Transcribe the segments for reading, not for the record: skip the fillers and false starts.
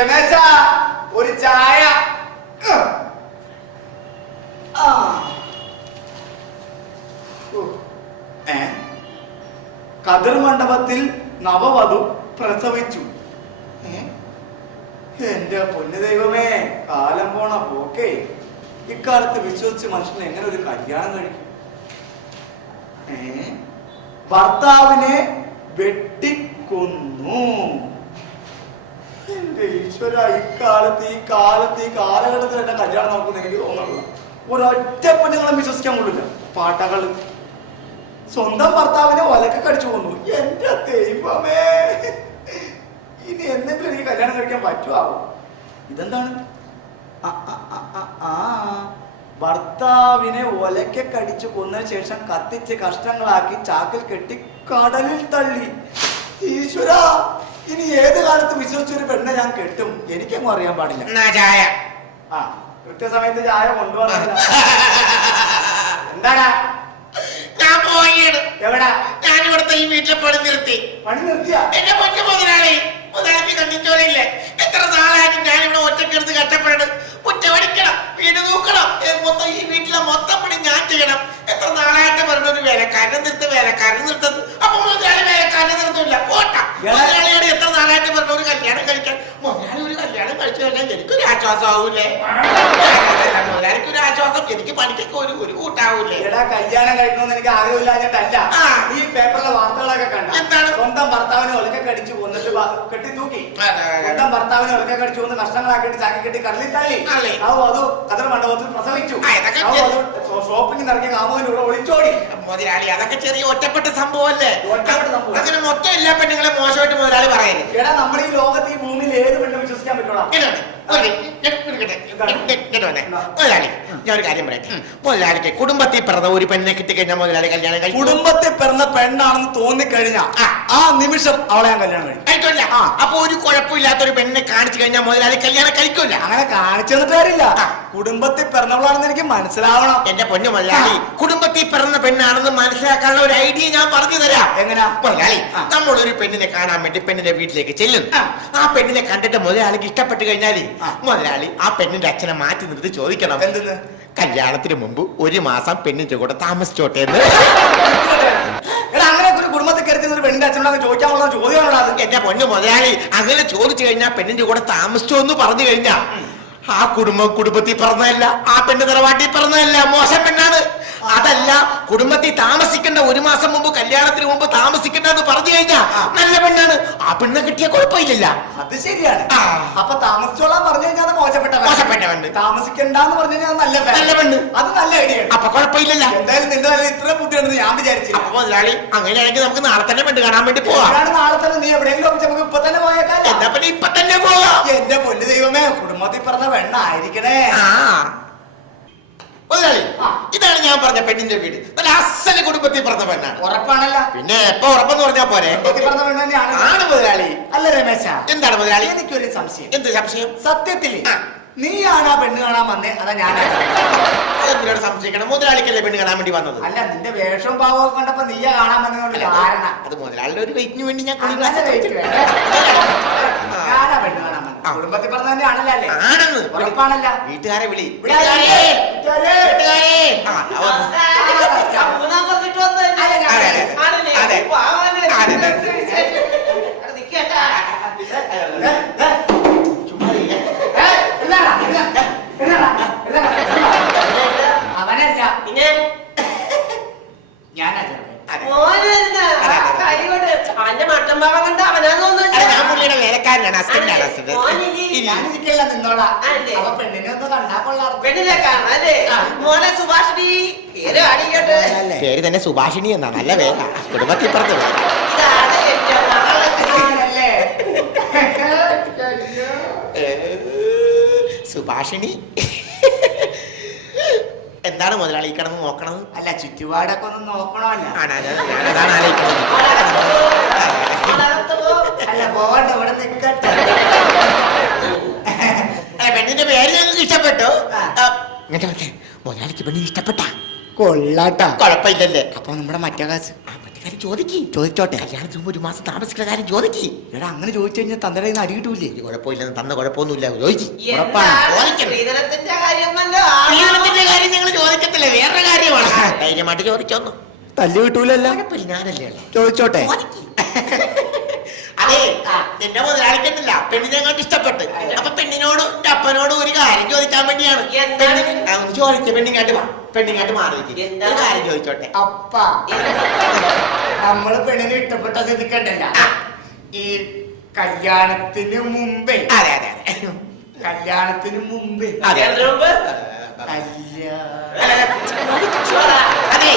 രമേശ ഒരു ചായ. കതിർ മണ്ഡപത്തിൽ നവവധു പ്രസവിച്ചു. എന്റെ പൊന്നു ദൈവമേ, കാലം പോണ പോക്കേ. ഇക്കാലത്ത് വിശ്വസിച്ച് മനുഷ്യൻ എങ്ങനെ ഒരു കല്യാണം കഴിക്കും? ഭർത്താവിനെ വെട്ടിക്കൊന്നു. എന്റെ ഈശ്വര, ഈ കാലഘട്ടത്തിൽ എന്റെ കല്യാണം നോക്കുന്ന എനിക്ക് തോന്നുന്നില്ല. ഒരൊറ്റ പെണ്ണുങ്ങളെ വിശ്വസിക്കാൻ കൊള്ളില്ല. പാട്ടകള് സ്വന്തം ഭർത്താവിനെ ഒലക്കെ കടിച്ചു കൊന്നു. എന്റെ ദൈവമേ, ഇനി എന്തെങ്കിലും എനിക്ക് കല്യാണം കഴിക്കാൻ പറ്റുമോ? ഇതെന്താണ്? ഭർത്താവിനെ ഒലക്കെ കടിച്ചു കൊന്നതിന് ശേഷം കത്തിച്ച് കഷ്ണങ്ങളാക്കി ചാക്കിൽ കെട്ടി കടലിൽ തള്ളി. ഈശ്വര, ഇനി ഏത് കാലത്ത് വിശ്വസിച്ചൊരു പെണ്ണെ ഞാൻ കെട്ടും? എനിക്കൊന്നും അറിയാൻ പാടില്ല. ചായ കൃത്യസമയത്ത് ചായ കൊണ്ടുപോകാനില്ല. എന്താടാ? ഞാൻ പോവുകയാണ്. എവിടാ? ഞാൻ ഇവിടുത്തെ ഈ വീട്ടിലെ പണി നിർത്തി. പണി നിർത്തിയാ? എന്റെ പൊന്നു മുതലാളിക്ക് കണ്ടിച്ചോറില്ലേ? എത്ര നാളായിട്ട് ഞാൻ ഇവിടെ ഒറ്റക്കെടുത്ത് കഷ്ടപ്പെടണം. കുറ്റമടിക്കണം, വീട് നോക്കണം, മൊത്തം ഈ വീട്ടിലെ മൊത്തം പണി ഞാൻ ചെയ്യണം. എത്ര നാളായിട്ട് പറഞ്ഞൊരു വേലക്കാരനെ നിർത്തുന്നു. അപ്പൊ മുതലാളി വേലക്കാരനെ നിർത്തില്ല. പോട്ടാ, മുതലാളിയോട് എത്ര നാളായിട്ട് പറഞ്ഞ ഒരു കല്യാണം കഴിക്കാൻ. മുതലാളി ഒരു കല്യാണം കഴിച്ചു കഴിഞ്ഞാൽ എനിക്കൊരു ആശ്വാസം ആവൂലേ? മുതലാളിക്ക് ഒരു ആശ്വാസം, എനിക്ക് പണിക്കൊക്കെ ഒരു കൂട്ടാവൂലേ? എടാ, കല്യാണം കഴിക്കണമെന്ന് എനിക്ക് ആഗ്രഹമില്ലാഞ്ഞിട്ടല്ല. ഈ പേപ്പറിലെ വാർത്തകളൊക്കെ കണ്ട എന്താണ്? സ്വന്തം ഭർത്താവിനെ ഒലക്കെ കടിച്ചു കൊന്നിട്ട് കെട്ടി തൂക്കി. സ്വന്തം ഭർത്താവിനെ ഒലക്കെ കടിച്ചു കൊന്ന് കഷ്ണങ്ങളാക്കിയിട്ട് ചാക്കി കെട്ടി കടലിൽ തള്ളി. അത് കതിർ മണ്ഡപത്തിൽ പ്രസവിച്ചു. ഷോപ്പിംഗ് ഇറങ്ങിയ കാമുകനിലൂടെ ഒളിച്ചോടി. മുതലാളി, അതൊക്കെ ചെറിയ ഒറ്റപ്പെട്ട സംഭവമല്ലേ? അങ്ങനെ മൊത്തം എല്ലാ പെണ്ണുങ്ങളെ മോശമായിട്ട് മുതലാളി പറയുന്നത്. എടാ, നമ്മുടെ ഈ ലോകത്ത്, ഈ ഭൂമിയിൽ ഏത് പെണ്ണും വിശ്വസിക്കാൻ പറ്റൂടാ? മുതലാളി, ഞാൻ ഒരു കാര്യം പറയട്ടെ. മുതലാളിക്ക് കുടുംബത്തിൽ പിറന്ന ഒരു പെണ്ണിനെ കിട്ടിക്കഴിഞ്ഞാൽ മുതലാളി കല്യാണം കഴിക്കും. കുടുംബത്തിൽ പിറന്ന പെണ്ണാണെന്ന് തോന്നിക്കഴിഞ്ഞാൽ ആ നിമിഷം അവളെ ഞാൻ കല്യാണം കഴിക്കില്ല. അപ്പൊ ഒരു കുഴപ്പമില്ലാത്ത ഒരു പെണ്ണിനെ കാണിച്ചു കഴിഞ്ഞാൽ മുതലാളി കല്യാണം കഴിക്കില്ല. അങ്ങനെ കാണിച്ചു തന്നിട്ട് കാര്യമില്ല. കുടുംബത്തിൽ പിറന്നവളാണെന്ന് എനിക്ക് മനസ്സിലാവണം. എന്റെ പൊന്നു മുതലാളി, കുടുംബത്തിൽ പിറന്ന പെണ്ണാണെന്ന് മനസ്സിലാക്കാനുള്ള ഒരു ഐഡിയ ഞാൻ പറഞ്ഞു തരാം. എങ്ങനെയാ? മുതലാളി, നമ്മളൊരു പെണ്ണിനെ കാണാൻ വേണ്ടി പെണ്ണിന്റെ വീട്ടിലേക്ക് ചെല്ലുന്നു. ആ പെണ്ണിനെ കണ്ടിട്ട് മുതലാളിക്ക് ഇഷ്ടപ്പെട്ട് കഴിഞ്ഞാല് മുതലാളി ആ പെണ്ണിന്റെ അച്ഛനെ മാറ്റി നിർത്തി ചോദിക്കണം, എന്തെന്ന്? കല്യാണത്തിന് മുമ്പ് ഒരു മാസം പെണ്ണിന്റെ കൂടെ താമസിച്ചോട്ടെ എന്ന്. അങ്ങനെ ഒരു കുടുംബത്തിൽ കരുതി ഒരു പെണ്ണിന്റെ അച്ഛനോട് ചോദിക്കാനുള്ള ചോദ്യമാണോ? എന്റെ പൊന്നു മുതലാളി, അങ്ങനെ ചോദിച്ചു കഴിഞ്ഞാൽ പെണ്ണിന്റെ കൂടെ താമസിച്ചോ എന്ന് പറഞ്ഞു കഴിഞ്ഞാ ആ കുടുംബത്തിൽ പറഞ്ഞതല്ല, ആ പെണ്ണ് തറവാട്ടിൽ പറഞ്ഞതല്ല, മോശം പെണ്ണാണ്. അതല്ല, കുടുംബത്തിൽ താമസിക്കേണ്ട ഒരു മാസം മുമ്പ്, കല്യാണത്തിന് മുമ്പ് താമസിക്കേണ്ടെന്ന് പറഞ്ഞു കഴിഞ്ഞാ നല്ല പെണ്ണാണ്. ആ പെണ്ണ് കിട്ടിയ കുഴപ്പമില്ല. അത് ശരിയാണ്. അപ്പൊ താമസിച്ചോളാൻ പറഞ്ഞു കഴിഞ്ഞാൽ മോശപ്പെട്ട പെണ്ണ്, താമസിക്കണ്ടെന്ന് പറഞ്ഞു കഴിഞ്ഞാൽ നല്ല പെണ്ണ്. അത് നല്ല ഐഡിയ. അപ്പൊ കുഴപ്പമില്ല. എന്തായാലും നിന്റെ നല്ല ഇത്ര ബുദ്ധിയുണ്ടെന്ന് ഞാൻ വിചാരിച്ചു. അപ്പൊ മുതലാളി, അങ്ങനെയാണെങ്കിൽ നമുക്ക് നാളെ തന്നെ പെണ്ണ് കാണാൻ വേണ്ടി പോവാം. നാളെ തന്നെ നീ എവിടെയെങ്കിലും നമുക്ക് ഇപ്പൊ തന്നെ പോയേക്കാം. എന്നാ പിന്നെ ഇപ്പൊ തന്നെ പോവാം. എന്റെ പൊന്നു ദൈവമേ, കുടുംബത്തിൽ പറഞ്ഞ പെണ്ണായിരിക്കണേ. മുതലാളി, ഇതാണ് ഞാൻ പറഞ്ഞ പെണ്ണിന്റെ വീട്. നല്ല അസല് കുടുംബത്തിൽ പറഞ്ഞ പെണ്ണാണ്. ഉറപ്പാണല്ലോ. പിന്നെ എപ്പോ ഉറപ്പെന്ന് പറഞ്ഞാ പോരെ? പറഞ്ഞ പെണ്ണ് തന്നെയാണ്. ആണ് മുതലാളി. അല്ല രമേശ, എന്താണ് മുതലാളി? എനിക്കൊരു സംശയം. എന്ത് സംശയം? സത്യത്തില് നീയാണ് ആ പെണ്ണ് കാണാൻ വന്നേ, അതാ ഞാനാണ്? എന്തിനോട് സംശയിക്കണം? മുതലാളിക്കല്ലേ പെണ്ണ് കാണാൻ വേണ്ടി വന്നത്? അല്ല, നിന്റെ വേഷം ഭാവമൊക്കെ കണ്ടപ്പോ നീയാ കാണാൻ വന്നതുകൊണ്ട് കാരണം അത് മുതലാളിയുടെ ഒരു വെയിറ്റിന് വേണ്ടി ഞാൻ ഞാനാ പെണ്ണ് കാണാൻ വന്നത്. കുടുംബത്തിൽ പറഞ്ഞ തന്നെയാണല്ലോ അല്ലേ? ആണെന്ന് ഉറപ്പാണല്ല. വീട്ടുകാരെ വിളി. അവനല്ല, ഞാനാ. ഞാനിരിക്കല്ല, നിന്നോളാ. അപ്പൊ പെണ്ണിനെ ഒന്ന് കണ്ടാ കൊള്ളാം. പേര് തന്നെ സുഭാഷിണി എന്നാ. നല്ല പേരാ, കുടുംബത്തിൽ പറഞ്ഞ സുഭാഷിണി. എന്താണ് മുതലാളി കിടന്ന് നോക്കണത്? അല്ല, ചുറ്റുപാടൊക്കെ ഒന്ന് നോക്കണമല്ല. അതാണ് ആലോചിക്കുന്നത്. അല്ല, പോകണ്ട, ഇവിടെ നിക്കട്ടെ. പെണ്ണിന്റെ പേര് ഞങ്ങൾക്ക് ഇഷ്ടപ്പെട്ടു. മുതലാളിക്ക് പെണ്ണിന് ഇഷ്ടപ്പെട്ട കൊള്ളാട്ടാ. കുഴപ്പമില്ലല്ലേ? അപ്പൊ നമ്മുടെ മറ്റേ കാശ് കാര്യം ചോദിക്ക്. ചോദിച്ചോട്ടെ. കല്യാണത്തിന് മുമ്പ് ഒരു മാസം താമസിക്കുന്ന കാര്യം ചോദിക്ക്. എടാ അങ്ങനെ ചോദിച്ചു കഴിഞ്ഞാൽ തന്റെ കയ്യിൽ നിന്ന് അടി കിട്ടൂലേ? കുഴപ്പമില്ലെന്ന് തന്ന കുഴപ്പമൊന്നുമില്ല, ചോദിക്ക്. ശ്രീധരത്തിന്റെ കാര്യം കല്യാണത്തിന്റെ കാര്യം ഞങ്ങൾ ചോദിക്കത്തില്ല, വേറെ കാര്യമാണ്. ധൈര്യമായിട്ട് ചോദിച്ചോന്നു. തല്ലി കിട്ടൂലല്ലോ. കുഴപ്പമില്ല, ഞാനല്ലേ ഉള്ളെ. ചോദിച്ചോട്ടെ. അതെ, എന്നെ മുതലാളിക്കത്തില്ല, പെണ്ണിനെ കണ്ട് ഇഷ്ടപ്പെട്ട്. അപ്പൊ പെണ്ണിനോട് എന്റെ അപ്പനോട് ഒരു കാര്യം ചോദിക്കാൻ വേണ്ടിയാണ്. ചോദിച്ചേ, പെണ്ണിങ്ങാട്ട് വാ, പെണ്ണിങ്ങാട്ട് മാറി ഒരു കാര്യം ചോദിച്ചോട്ടെ. അപ്പ നമ്മള് പെണ്ണിനെ ഇഷ്ടപ്പെട്ട സ്ഥിതിക്കണ്ടല്ല, ഈ കല്യാണത്തിന് മുമ്പേ. അതെ അതെ അതെ, കല്യാണത്തിന് മുമ്പേ അതെ അതിനു മുമ്പ് അതെ,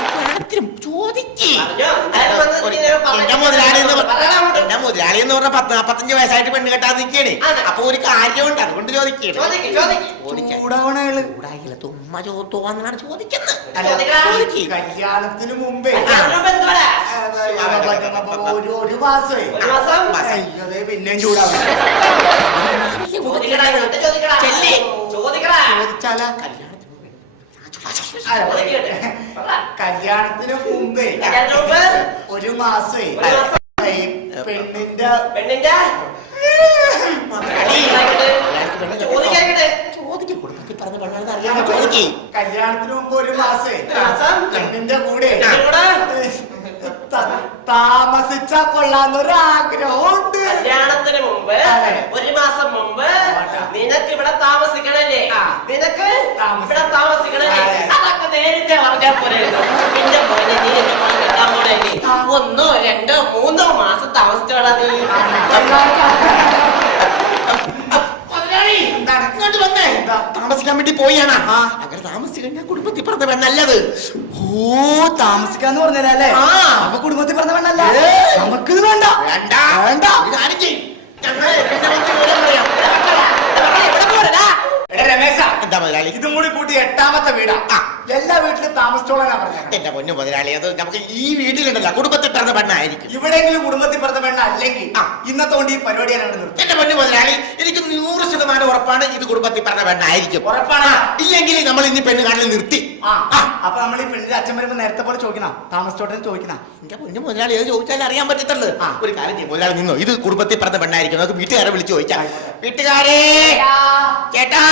കല്യാണത്തിനും ചോദിക്ക്. പറഞ്ഞോ. എന്റെ മുതലാളി എന്ന് പറഞ്ഞ 40-45 വയസ്സായിട്ട് പെണ്ണ് കെട്ടാൻ നിൽക്കണേ. അപ്പൊ ഒരു കാര്യമുണ്ട്, അതുകൊണ്ട് ചോദിക്കണേ. ചൂടാവണേള് തുമ്മ തോന്നാണ് ചോദിക്കുന്നത്. കല്യാണത്തിന് മുമ്പേ എന്തുവാടാ? ഒരു മാസമേ. ഒരു മാസം? അതെ, പിന്നെയും ചൂടാവണം. ചോദിക്കടാ, ഇങ്ങോട്ട് ചോദിക്കടാ. ചെല്ലി. ചോദിക്കടാ. ചോദിച്ചാലാ? ചോദിക്കട്ടെ. പറ. കല്യാണത്തിന് മുമ്പേ കല്യാണത്തിന് മുമ്പ് ഒരു മാസമേ ഒരു മാസം. പെണ്ണിന്റെ പെണ്ണിന്റെ ചോദിക്കട്ടെ. കല്യാണത്തിന് മുമ്പ് ഒരു മാസേ മാസം പെണ്ണിന്റെ കൂടെ ഇവിടെ താമസിച്ചാ കൊള്ളാന്നൊരാഗ്രഹമുണ്ട്. കല്യാണത്തിന് മുമ്പ് അതെ. ഒരു മാസം മുമ്പ് നിനക്ക് ഇവിടെ താമസിക്കണല്ലേ? നിനക്ക് ഇവിടെ താമസിക്കണല്ലേ? അതെ. അതൊക്കെ നേരത്തെ പറഞ്ഞാൽ പോലെ നിന്റെ മോനെ നീ എന്റെ മോനെ കെട്ടാൻ പോണല്ലേ? 1, 2, 3 മാസം താമസിച്ചോളാ നീ. ഇങ്ങോട്ട് വന്നേ. താമസിക്കാൻ വേണ്ടി പോയാണ്. അങ്ങനെ താമസിച്ചു കഴിഞ്ഞാൽ കുടുംബത്തിൽ പറഞ്ഞ പെണ്ണല്ലത്. ഓ, താമസിക്കാന്ന് പറഞ്ഞല്ലേ? ആ. അപ്പൊ കുടുംബത്തിൽ പറഞ്ഞ വേണ്ടല്ല, നമുക്കിത് വേണ്ട. വേണ്ട. വേണ്ട. ഒരു കാര്യം ചെയ്യ്. ഞങ്ങള് എന്നെ വിളിച്ച് വിവരം പറയാം. എടാ രമേശ, എന്താ മുതലാളി? ഇതും കൂടി കൂട്ടി 8ാമത്തെ വീടാ. എല്ലാ വീട്ടിലും താമസിച്ചോളാനാ പറഞ്ഞത്. എന്റെ പൊന്നു മുതലാളി, അത് നമുക്ക് ഈ വീട്ടിലുണ്ടല്ല, കുടുംബത്തിൽ പറഞ്ഞ പെണ്ണായിരിക്കും. ഇവിടെയെങ്കിലും കുടുംബത്തിൽ പറഞ്ഞ വേണ്ട, അല്ലെങ്കിൽ ഇന്നത്തെ കൊണ്ട് ഈ പരിപാടി ഞാൻ അവിടെ നിർത്തും. എന്റെ പൊന്നു മുതലാളി, എനിക്ക് 100% ഉറപ്പാണ് ഇത് കുടുംബത്തിൽ പറഞ്ഞ പെണ്ണായിരിക്കും. ഉറപ്പാണ്. ഇല്ലെങ്കിൽ നമ്മൾ ഇനി പെണ്ണ് കാണിൽ നിർത്തി. അപ്പൊ നമ്മൾ ഈ പെണ്ണിന്റെ അച്ഛൻ വരുമ്പോ നേരത്തെ പോലെ ചോദിക്കണം, താമസിച്ചോട്ടെ ചോദിക്കണം. എന്റെ പൊന്നു മുതലാളി, അത് ചോദിച്ചാൽ അറിയാൻ പറ്റത്തുള്ളൂ. ഒരു കാര്യം ചെയ്യും, മുതലാളി നിന്നോ, ഇത് കുടുംബത്തിൽ പറഞ്ഞ പെണ്ണായിരിക്കും. നമുക്ക് വീട്ടുകാരെ വിളിച്ചു ചോദിക്കാം. വീട്ടുകാരെ, ചേട്ടാ,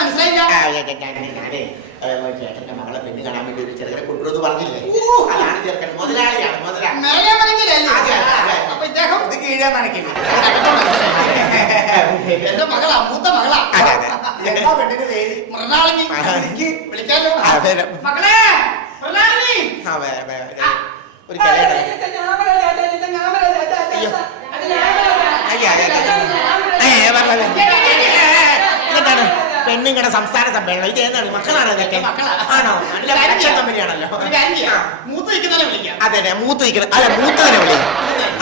മനസ്സിലായില്ല. ചേട്ടന്റെ മകളെ പെണ്ണ് കാണാൻ വേണ്ടി ഒരു ചെറുക്കനെ കൊണ്ടുവന്ന് പറഞ്ഞില്ലേ? അതാണ് ചെറുക്കൻ. മുതലാളിയാണ് മുതലാളി. ഇത് കീഴാ മനക്കില്ല. എന്റെ മകളാ, മൂത്ത മകളാ. എന്താ പെണ്ണിന്റെ പേര്? മൃണാളിനി. വിളിക്കാലോ. മകളെ മൃണാളിനി. ഒരു കളിയാണ്. ഇതെന്താണ് പെണ്ണുങ്ങളുടെ സംസ്ഥാന സമ്മേളനം? ഇത് ഏതാണ്? മക്കളാണ് ഇതൊക്കെ? ആണോ? നല്ല ആക്ഷൻ കമ്പനിയാണല്ലോ. മൂത്ത് നിൽക്കുന്നവരെ വിളിക്കാം. അതെ അതെ, മൂത്ത് നിൽക്കണം. അല്ല, മൂത്തതിനെ വിളിക്കാം.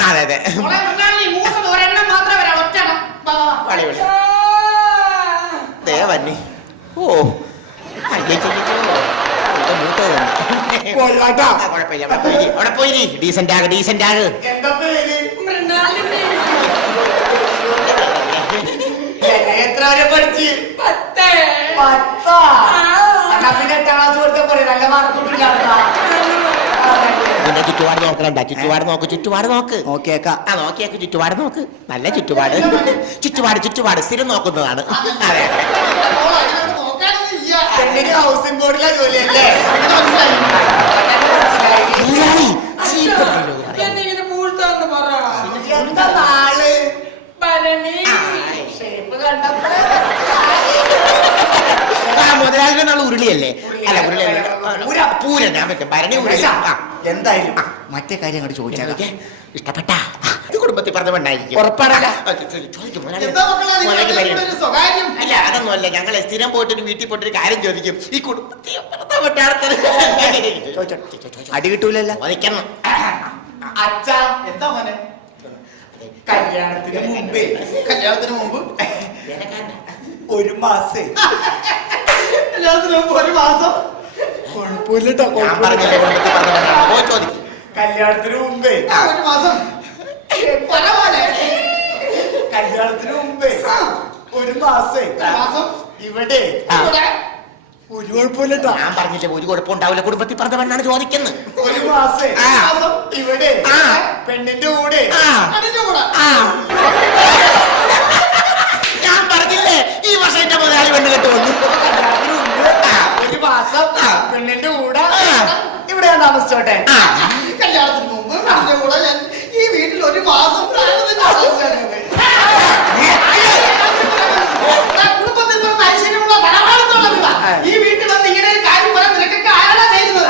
അതെ അതെ, വളി വിളി ദേവന്നി. ഓ, മൂത്തത് തന്നെ. കുഴപ്പമില്ല, അവിടെ പോയി ഡീസന്റ് ആകെ, ഡീസന്റ് ആകെ. എന്താ പേര്? എത്ര വരെ പഠിച്ച്? 10. എന്നാ പിന്നെ 8ാം ക്ലാസ് കൊടുത്ത പോലെ നല്ല മാർക്കൊന്നുമില്ല. നിന്റെ ചുറ്റുപാട് നോക്കണ്ട, ചുറ്റുപാട് നോക്ക്, ചുറ്റുപാട് നോക്ക്. നോക്കിയേക്കാം. നോക്കിയേക്ക്, ചുറ്റുപാട് നോക്ക്. നല്ല ചുറ്റുപാട്, ചുറ്റുപാട് സ്ഥിരം നോക്കുന്നതാണ്. അതെ, പെണ്ണിന് ഹൗസിംഗ് ബോർഡിലെ ജോലിയല്ലേ? എന്താ നാള്? ഷേപ്പ് കണ്ടപ്പോഴേ മുതലാളിയുടെ നാള് ഉരുളിയല്ലേ? അല്ല, ഉരുളിയല്ലേ, പൂരം. ഞാൻ പറ്റും ഭരണി ഉരുളി. എന്തായാലും മറ്റേ കാര്യം അങ്ങോട്ട് ചോദിച്ചാൽ ഇഷ്ടപ്പെട്ട ഇത് കുടുംബത്തിൽ പറഞ്ഞ പെണ്ണായിരിക്കും. ഉറപ്പാണല്ലോ. അല്ല, അതൊന്നുമല്ല, ഞങ്ങളെ സ്ഥിരം പോയിട്ടൊരു വീട്ടിൽ പോയിട്ടൊരു കാര്യം ചോദിക്കും. ഈ കുടുംബത്തിൽ പറഞ്ഞ പെണ്ണാണ്. അടി കിട്ടൂലല്ലോ. ചോദിക്കണം. അച്ഛാ, എന്താ മോനെ? കല്യാണത്തിന് മുമ്പ് ഒരു മാസം. ഒരു മാസം കുഴപ്പമില്ലട്ടോ. കല്യാണത്തിന് മുമ്പേ ഒരു മാസം. കല്യാണത്തിന് മുമ്പേ ഒരു മാസം ഇവിടെ ഒരു കുഴപ്പമില്ലട്ടോ. ഞാൻ പറഞ്ഞില്ലേ ഒരു കുഴപ്പമുണ്ടാവില്ല, കുടുംബത്തിൽ പറഞ്ഞ പെണ്ണാണ് ചോദിക്കുന്നത്. ഒരു മാസം ആ. ഇവിടെ ആ. പെണ്ണിന്റെ കൂടെ ആ. അതിന്റെ കൂടെ ഞാൻ പറഞ്ഞില്ലേ ഈ വർഷം എന്റെ മുതലാളി പെണ്ണ് കെട്ട് വന്നു. ഒരു മാസം പെണ്ണിന്റെ കൂടെ ഇവിടെ ഞാൻ താമസിച്ചോട്ടെ. കല്യാണത്തിന് മുമ്പ് പെണ്ണിന്റെ കൂടെ ഞാൻ ഈ വീട്ടിൽ ഒരു മാസം താമസിച്ചത്. കുടുംബത്തിൽ പിറന്ന ഐശ്വര്യമുള്ള ധനവാനത്തുള്ളതാ. ഈ വീട്ടിൽ വന്ന് ഇങ്ങനെ ഒരു കാര്യം പറയാൻ നിനക്കൊക്കെ ആരാ ചെയ്യുന്നത്?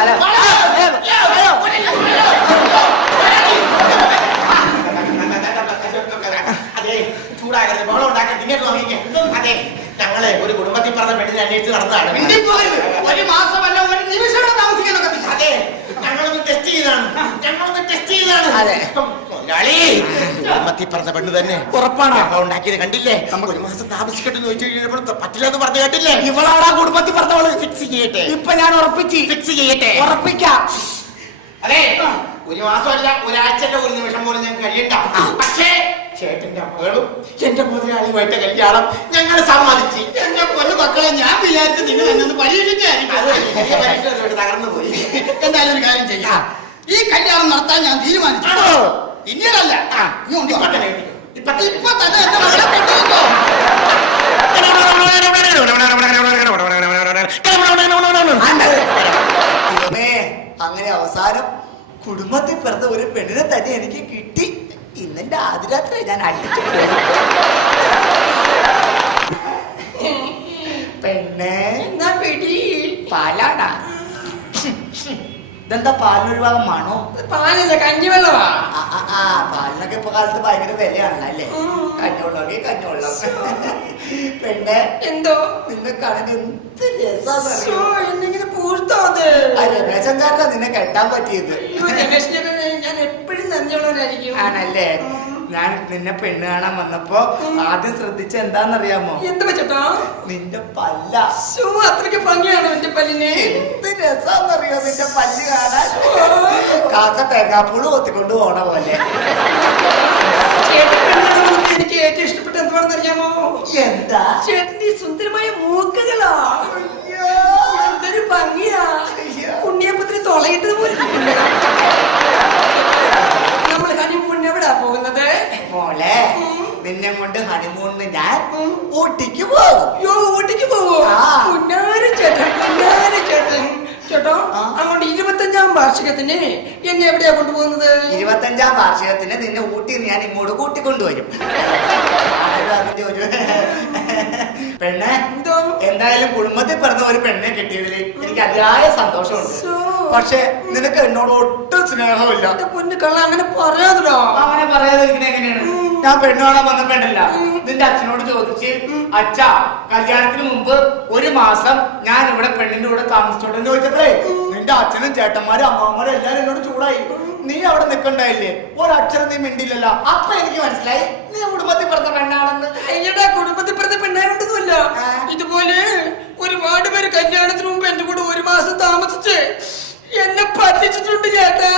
അതെ, ചൂടാകരുത്, ബഹളം ഉണ്ടാക്കരുത്, ഇങ്ങോട്ട് നോക്കിക്കേ. അതെ, ഞങ്ങളെ ഒരു കുടുംബത്തിൽ പറഞ്ഞ പെണ്ണിനെ അന്വേഷിച്ച് നടന്നതാണ്. മിണ്ടിപ്പോകരുത്. ഒരു മാസമല്ല ഒരു നിമിഷം ഇവിടെ താമസിക്കാൻ ഒക്കത്തില്ല. അതെ, ഞങ്ങളൊന്ന് ടെസ്റ്റ് ചെയ്താണ്. അതെ. മുതലാളി, കുടുംബത്തിൽ പറഞ്ഞ പെണ്ണ് തന്നെ. ഉറപ്പാണ്. ബഹളം ഉണ്ടാക്കിയത് കണ്ടില്ലേ? ഒരു മാസം താമസിക്കട്ടെ ചോദിച്ചു കഴിഞ്ഞപ്പോൾ പറ്റില്ലെന്ന് പറഞ്ഞു കേട്ടില്ലേ? ഇവളാടാ കുടുംബത്തിൽ പറഞ്ഞവള്. ഫിക്സ് ചെയ്യട്ടെ, ഇപ്പൊ ഞാൻ ഉറപ്പിച്ച് ഫിക്സ് ചെയ്യട്ടെ. ഉറപ്പിക്കാം. അതെ, ഒരു മാസമല്ല ഒരാഴ്ചന്റെ ഒരു നിമിഷം പോലും ഞാൻ കഴിയണ്ട. പക്ഷേ ചേട്ടന്റെ മകളും എന്റെ മുതലാളിയുമായിട്ട് കല്യാണം ഞങ്ങൾ സമ്മതിച്ച്. എന്റെ പൊന്നു മക്കളെ, ഞാൻ വിചാരിച്ചു നിങ്ങൾ എന്നെ ഒന്ന് പരീക്ഷിക്കായിരിക്കും. അത് വലിയ പരീക്ഷണത്തിലോട്ട് തകർന്നു പോയി. എന്തായാലും ഒരു കാര്യം ചെയ്യാം. ഈ കല്യാണം നടത്താൻ ഞാൻ തീരുമാനിച്ചു. പിന്നീടല്ല, ഇങ്ങോട്ട് ഇപ്പൊ വാ. തന്നെ, ഇപ്പൊ തന്നെ. ഇപ്പൊ തന്നെ എന്റെ മകളെ കെട്ടിവെച്ചോ. ദൈവമേ, അങ്ങനെ അവസാനം കുടുംബത്തിൽ പിറന്ന ഒരു പെണ്ണിനെ തന്നെ എനിക്ക് കിട്ടി. ഇന്നെന്റെ ആദ്യരാത്രി ഞാൻ അടിച്ചു. പെണ്ണേ, എന്നാ പിടി. പാലാടാ. ഇതെന്താ പാലിനൊരു ഭാഗം മണോ? പാലില്ല, കഞ്ഞിവെള്ളവാ. പാലിനൊക്കെ ഇപ്പൊ കാലത്ത് ഭയങ്കര വിലയാണല്ലോ അല്ലേ? കഞ്ഞോളി കഞ്ഞോളം. പെണ്ണെ, എന്തോ നിന്നെ കാണാൻ എന്ത് ശോ, രസാന്നറിയോ? എന്നെങ്ങനെ പൂർത്തത്. ആ രമേശൻകാരനാ നിന്നെ കെട്ടാൻ പറ്റിയത്. ഞാൻ എപ്പോഴും നന്ദിയുള്ളവനായിരിക്കും. ആണല്ലേ? ഞാൻ നിന്നെ പെണ്ണ് കാണാൻ വന്നപ്പോ ആദ്യം ശ്രദ്ധിച്ച എന്താന്നറിയാമോ? എന്ത് വെച്ചോ? നിന്റെ പല്ല. ശോ, അത്രയ്ക്ക് ഭംഗിയാണോ എന്റെ പല്ലിന്? എന്ത് രസാന്നറിയോ നിന്റെ പല്ല് കാണാൻ? കാക്ക തേങ്ങാപ്പൂള് കൊത്തിക്കൊണ്ട് പോണ പോലെ. ചേട്ടൻ പെണ്ണാണെന്ന് എനിക്ക് ഏറ്റവും ഇഷ്ടപ്പെട്ട എന്താണെന്ന് അറിയാമോ? എന്താ? ചേട്ടന്റെ ഈ സുന്ദരമായ മൂക്കുകളാ. അയ്യോ. എന്തൊരു ഭംഗിയാ. അയ്യോ. ഉണ്ണിയപ്പത്തിന് തുളയിട്ടത് പോലെ. നമ്മൾ ഹണിമൂൺ എവിടാ പോകുന്നത്? മോളെ, നിന്നെ കൊണ്ട് ഹണിമൂണിന് ഞാൻ ഊട്ടിക്ക് പോകും. യോ, ഊട്ടിക്ക് പോവോ? ആ. പുന്നാരി ചേട്ടൻ, പുന്നാരി ചേട്ടൻ. ചേട്ടോ, ആ. അങ്ങോട്ട് 25ാം വാർഷികത്തിന് എന്നെ എവിടെയാ കൊണ്ടുപോകുന്നത്? 25ാം വാർഷികത്തിന് നിന്നെ ഊട്ടി ഞാൻ ഇങ്ങോട്ട് കൂട്ടിക്കൊണ്ടുവരും. അതിന്റെ ഒരു പെണ്ണെ, എന്തോ? എന്തായാലും കുടുംബത്തിൽ പിറന്ന ഒരു പെണ്ണെ കിട്ടിയതിൽ എനിക്ക് അതിയായ സന്തോഷമുണ്ട്. ശോ. പക്ഷെ നിനക്ക് എന്നോട് ഒട്ടും സ്നേഹമില്ല. എന്റെ പൊന്നു കള്ള, അങ്ങനെ പറയാതോ. അങ്ങനെ പറയാതിരിക്കുന്നത് എങ്ങനെയാണ്? ഞാൻ പെണ്ണ് കാണാൻ വന്ന പെണ്ണല്ല. നിന്റെ അച്ഛനോട് ചോദിച്ച്, അച്ഛാ കല്യാണത്തിന് മുമ്പ് ഒരു മാസം ഞാൻ ഇവിടെ പെണ്ണിന്റെ കൂടെ താമസിച്ചോട്ടെന്ന് ചോദിച്ചപ്പോഴേ നിന്റെ അച്ഛനും ചേട്ടന്മാരും അമ്മമാരും എല്ലാരും എന്നോട് ചൂടായി. നീ അവിടെ നിൽക്കണ്ടായില്ലേ? ഒരക്ഷരം നീ മിണ്ടില്ലല്ലോ. അപ്പൊ എനിക്ക് മനസ്സിലായി നീ കുടുംബത്തിൽ പിറന്ന പെണ്ണാണെന്ന്. അയ്യടാ, കുടുംബത്തിൽ പിറന്ന പെണ്ണായിട്ടൊന്നുമല്ല. ഇതുപോലെ ഒരുപാട് പേര് കല്യാണത്തിന് മുമ്പ് എന്റെ കൂടെ ഒരു മാസം താമസിച്ച് എന്നെ പറ്റിച്ചിട്ടുണ്ട് ചേട്ടാ.